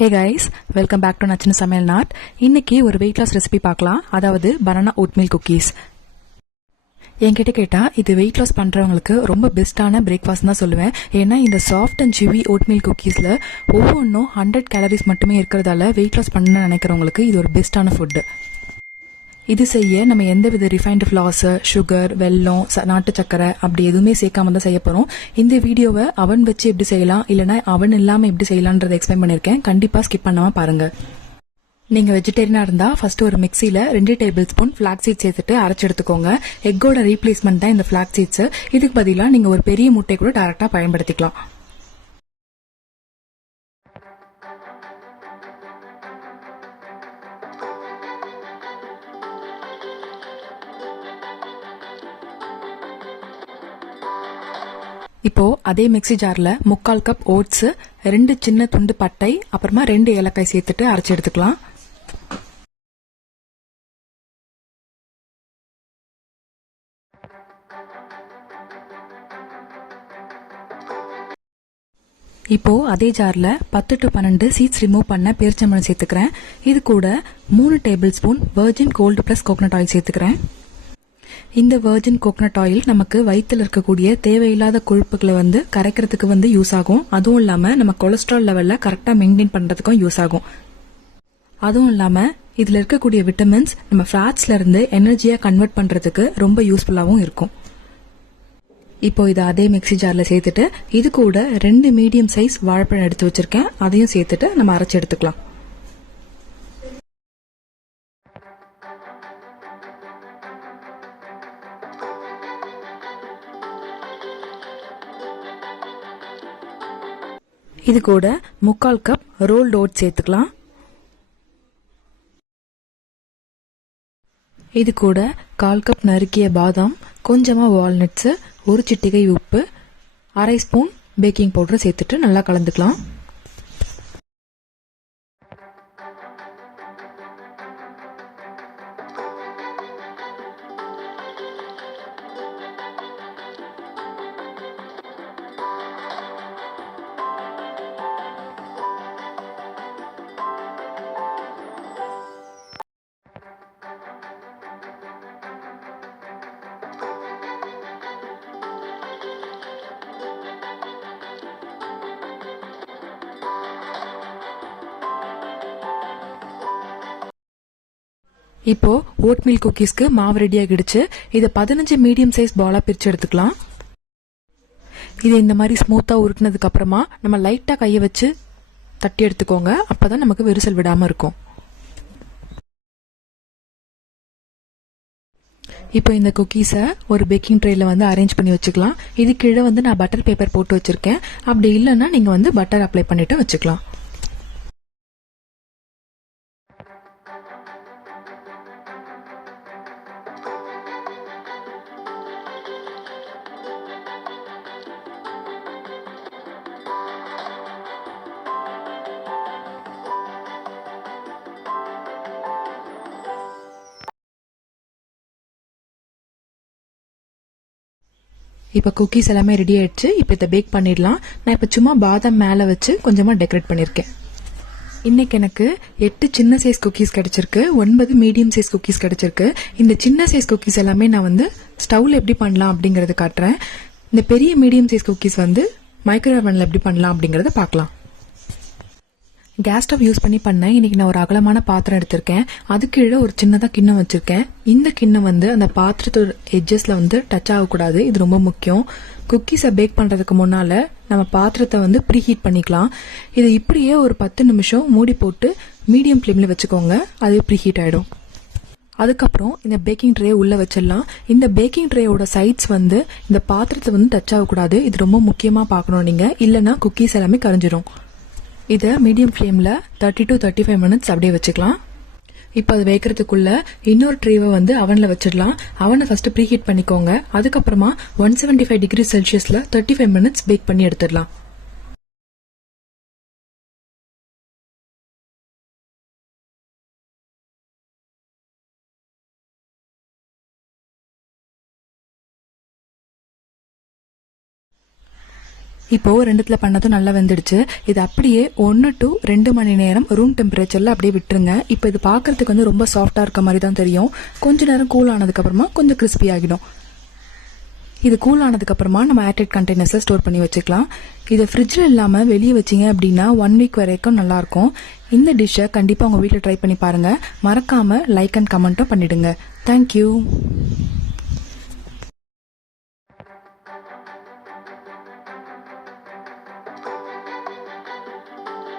Hey guys, welcome back to Nachinu Samayal Nat. இன்னைக்கு ஒரு weight loss recipe பார்க்கலாம். அதாவது banana oatmeal cookies. என்கிட்ட கேட்டா இது weight loss பண்றவங்களுக்கு ரொம்ப பெஸ்டான பிரேக்ஃபாஸ்ட் தான் சொல்லுவேன். ஏன்னா இந்த சாஃப்ட் அண்ட் சிவி oatmeal cookiesல ஒவ்வொன்றும் 100 கேலரிஸ் மட்டுமே இருக்கிறதால weight loss பண்ண நினைக்கிறவங்களுக்கு இது ஒரு பெஸ்டான ஃபுட். இது செய்ய நம்ம எந்தவித ரிஃபைன்டு ஃப்ளாஸ், சுகர், வெல்லம், நாட்டு சக்கரை அப்படி எதுவுமே சேர்க்காம தான் செய்ய போறோம். இந்த வீடியோவை அவன் வச்சு எப்படி செய்யலாம் இல்லைன்னா அவன் இல்லாம எப்படி செய்யலாம்ன்றதை எக்ஸ்பிளைன் பண்ணிருக்கேன். கண்டிப்பா ஸ்கிப் பண்ணாம பாருங்க. நீங்க வெஜிடேரியனா இருந்தா ஃபர்ஸ்ட் ஒரு மிக்சியில 2 டேபிள் ஸ்பூன் ஃபிளாக் சீட்ஸ் சேர்த்துட்டு அரைச்சு எடுத்துக்கோங்க. எக்கோட ரீப்ளேஸ்மெண்ட் தான் இந்த ஃபிளாக் சீட்ஸ். இதுக்கு பதிலாக நீங்க ஒரு பெரிய முட்டை கூட டைரக்டா பயன்படுத்திக்கலாம். இப்போ அதே மிக்சி ஜார்ல 3/4 கப் ஓட்ஸ், 2 சின்ன துண்டு பட்டை, அப்புறமா 2 ஏலக்காய் சேர்த்துட்டு அரைச்சு எடுத்துக்கலாம். இப்போ அதே ஜார்ல 10 to 12 சீட்ஸ் ரிமூவ் பண்ண பேரிச்சம்பழம் சேர்த்துக்கிறேன். இது கூட 3 tablespoon virgin cold plus coconut oil சேர்த்துக்கிறேன். இந்த வெர்ஜின் கோகனட் ஆயில் நமக்கு வயிற்றுல இருக்கக்கூடிய தேவையில்லாத கொழுப்புகளை கரைக்கிறதுக்கு யூஸ் ஆகும். அதுவும் இல்லாம நம்ம கொலஸ்ட்ரால் லெவல்ல கரெக்டா மெயின்டைன் பண்றதுக்கும் யூஸ் ஆகும். அதுவும் இல்லாம இதுல இருக்கக்கூடிய விட்டமின்ஸ் நம்ம ஃபேட்ஸ்ல இருந்து எனர்ஜியா கன்வெர்ட் பண்றதுக்கு ரொம்ப யூஸ்ஃபுல்லாவும் இருக்கும். இப்போ இதை அதே மிக்சி ஜார்ல சேர்த்துட்டு இது கூட 2 மீடியம் சைஸ் வாழைப்பழம் எடுத்து வச்சிருக்கேன். அதையும் சேர்த்துட்டு நம்ம அரைச்சு எடுத்துக்கலாம். இது கூட 3/4 கப் ரோல்ட் ஓட்ஸ் சேர்த்துக்கலாம். இது கூட 1/4 கப் நறுக்கிய பாதாம், கொஞ்சமா வால்நட்ஸ், ஒரு சிட்டிகை உப்பு, 1/2 ஸ்பூன் பேக்கிங் பவுடர் சேர்த்துட்டு நல்லா கலந்துக்கலாம். இப்போ ஓட்மீல் குக்கீஸ்க்கு மாவு ரெடி ஆகிடுச்சு. இதை 15 மீடியம் சைஸ் பாலா பிரிச்சு எடுத்துக்கலாம். இது இந்த மாதிரி ஸ்மூத்தா உருட்டினதுக்கு அப்புறமா நம்ம லைட்டா கையை வச்சு தட்டி எடுத்துக்கோங்க. அப்பதான் நமக்கு விரிசல் விடாம இருக்கும். இப்போ இந்த குக்கீஸை ஒரு பேக்கிங் ட்ரேல அரேஞ்ச் பண்ணி வச்சுக்கலாம். இது கீழே நான் பட்டர் பேப்பர் போட்டு வச்சிருக்கேன். அப்படி இல்லைன்னா நீங்க பட்டர் அப்ளை பண்ணிட்டு வச்சுக்கலாம். இப்போ குக்கீஸ் எல்லாமே ரெடி ஆயிடுச்சு. இப்போ இதை பேக் பண்ணிடலாம். நான் இப்போ சும்மா பாதாம் மேலே வச்சு கொஞ்சமா டெக்கரேட் பண்ணியிருக்கேன். இன்னைக்கு எனக்கு 8 சின்ன சைஸ் குக்கீஸ் கிடைச்சிருக்கு, 9 மீடியம் சைஸ் குக்கீஸ் கிடைச்சிருக்கு. இந்த சின்ன சைஸ் குக்கீஸ் எல்லாமே நான் ஸ்டவ்ல எப்படி பண்ணலாம் அப்படிங்கறத காட்டுறேன். இந்த பெரிய மீடியம் சைஸ் குக்கீஸ் மைக்ரோவேவன்ல எப்படி பண்ணலாம் அப்படிங்கறத பார்க்கலாம். கேஸ் ஸ்டவ் யூஸ் பண்ணி பண்ணேன். இன்னைக்கு நான் ஒரு அகலமான பாத்திரம் எடுத்திருக்கேன். அது கீழே ஒரு சின்னதா கிண்ணம் வச்சிருக்கேன். இந்த கிண்ணம் அந்த பாத்திரத்தோட எட்ஜஸ்ல டச் ஆகக்கூடாது. இது ரொம்ப முக்கியம். குக்கீஸை பேக் பண்றதுக்கு முன்னால நம்ம பாத்திரத்தை ப்ரீ ஹீட் பண்ணிக்கலாம். இது இப்படியே ஒரு 10 நிமிஷம் மூடி போட்டு மீடியம் ஃபிளேம்ல வச்சுக்கோங்க. அது ப்ரீ ஹீட் ஆயிடும். அதுக்கப்புறம் இந்த பேக்கிங் ட்ரே உள்ள வச்சிடலாம். இந்த பேக்கிங் ட்ரேயோட சைட்ஸ் இந்த பாத்திரத்தை டச் ஆகக்கூடாது. இது ரொம்ப முக்கியமா பார்க்கணும் நீங்க, இல்லைன்னா குக்கீஸ் எல்லாமே கரைஞ்சிரும். இதை மீடியம் ஃபிளேம்ல 30 to 35 மினிட்ஸ் அப்படியே வச்சுக்கலாம். இப்போ அது வைக்கிறதுக்குள்ள இன்னொரு ட்ரேவை அவன்ல வச்சிடலாம். அவனை ஃபர்ஸ்ட் ப்ரீ ஹீட் பண்ணிக்கோங்க. அதுக்கப்புறமா 175 டிகிரி செல்சியஸ்ல 35 மினிட்ஸ் பேக் பண்ணி எடுத்துடலாம். இப்போ ரெண்டுத்துல பண்ணதும் நல்லா வெந்துடுச்சு. இது அப்படியே 1 to 2 மணி நேரம் ரூம் டெம்பரேச்சர்ல அப்படியே விட்டுருங்க. இப்போ இது பார்க்கறதுக்கு வந்து ரொம்ப சாஃப்டா இருக்க மாதிரி தான் தெரியும். கொஞ்ச நேரம் கூல் ஆனதுக்கு அப்புறமா கொஞ்சம் கிறிஸ்பி ஆகிடும். இது கூல் ஆனதுக்கு அப்புறமா நம்ம ஏர்டைட் கண்டெய்னர்ஸ்ல ஸ்டோர் பண்ணி வச்சுக்கலாம். இதை ஃப்ரிட்ஜில் இல்லாம வெளியே வச்சீங்க அப்படின்னா 1 வீக் வரைக்கும் நல்லா இருக்கும். இந்த டிஷ்ஷை கண்டிப்பா உங்க வீட்டில் ட்ரை பண்ணி பாருங்க. மறக்காம லைக் அண்ட் கமெண்ட்டும் பண்ணிடுங்க. தேங்க்யூ.